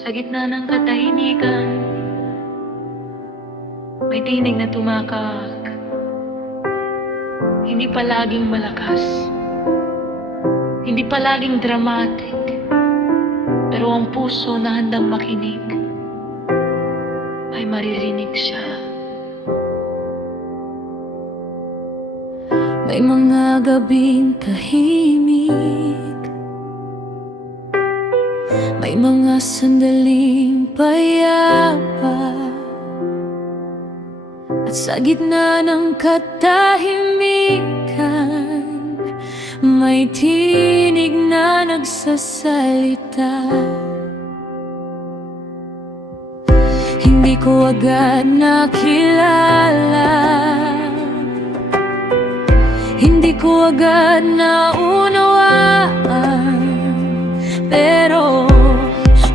Sa gitna ng katahimikan, may tinig na tumakak. Hindi palaging malakas, hindi palaging dramatic, pero ang puso na handang makinig ay maririnig siya. May mga gabing tahimik, may mga sandaling payapa, at sa gitna ng katahimikan, may tinig na nagsasalita. Hindi ko agad nakilala, hindi ko agad naunawaan, pero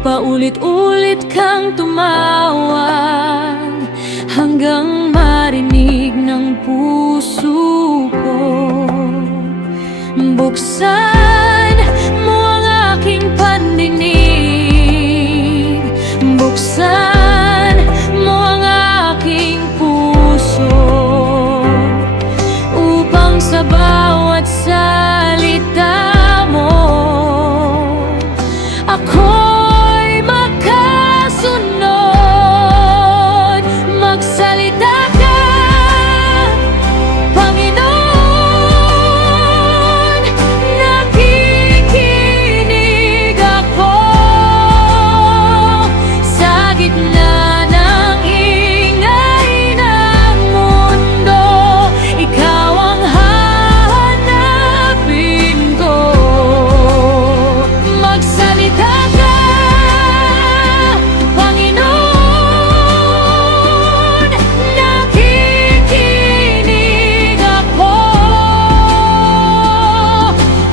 paulit-ulit kang tumawag hanggang marinig ng puso ko. Buksan mo ang aking pandinig, buksan mo ang aking puso, upang sa bawat salita mo ako'y makasunod. Magsalita ka, Panginoon, nakikinig ako. Sa gitna ng ingay ng mundo, ikaw ang hahanapin ko. Magsalita ka, Panginoon, nakikinig ako.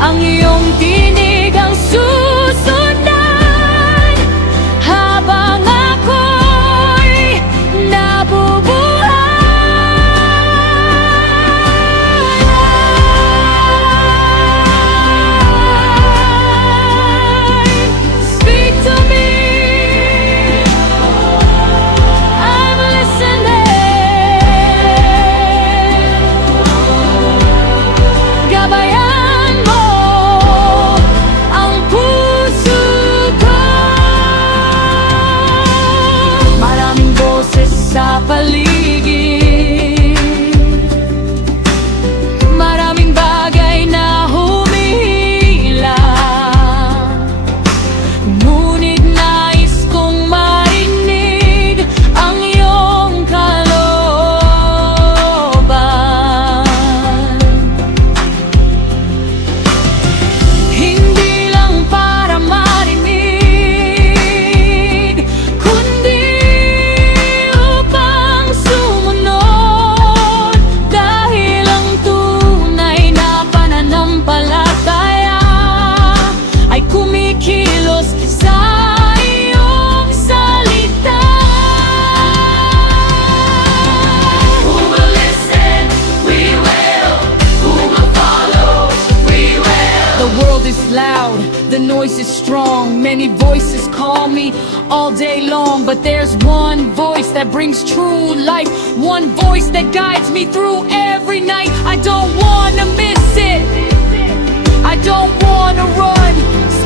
Ang iyong tinig ang susundan habang ako'y nabubuhay. Speak to me, I'm listening. Gabayan mo ang puso ko. Maraming boses sa paligid, maraming bagay na humihila, ngunit nais kong marinig ang iyong kalooban. Hindi lang para marinig, kundi upang sumunod, dahil ang tunay na pananampalataya ay kumikilos sa iyong salita. Who will listen? We will. Who will follow? We will. The world is loud, the noise is strong. Many voices call me all day long, but there's one voice that brings true life, one voice that guides me through every night. I don't wanna miss it, I don't wanna run.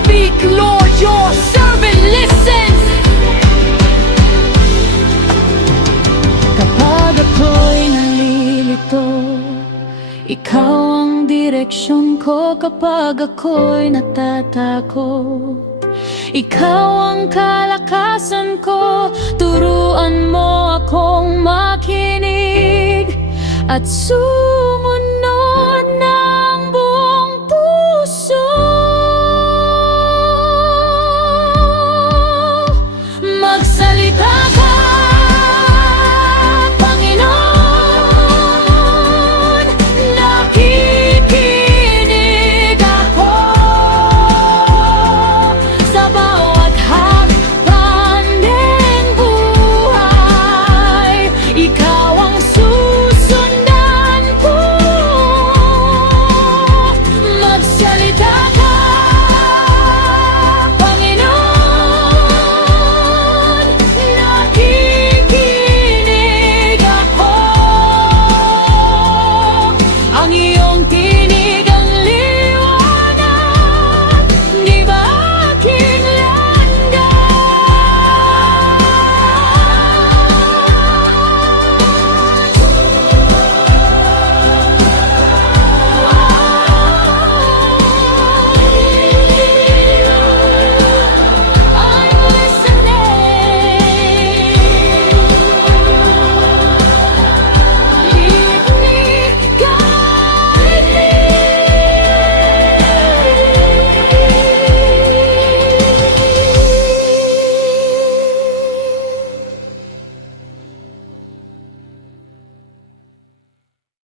Speak, Lord, your servant listens. Kapag ako'y nalilito, ikaw ang direksyon ko. Kapag ako'y natatakot, ikaw ang kalakasan ko. Turuan mo akong makinig at sumunod.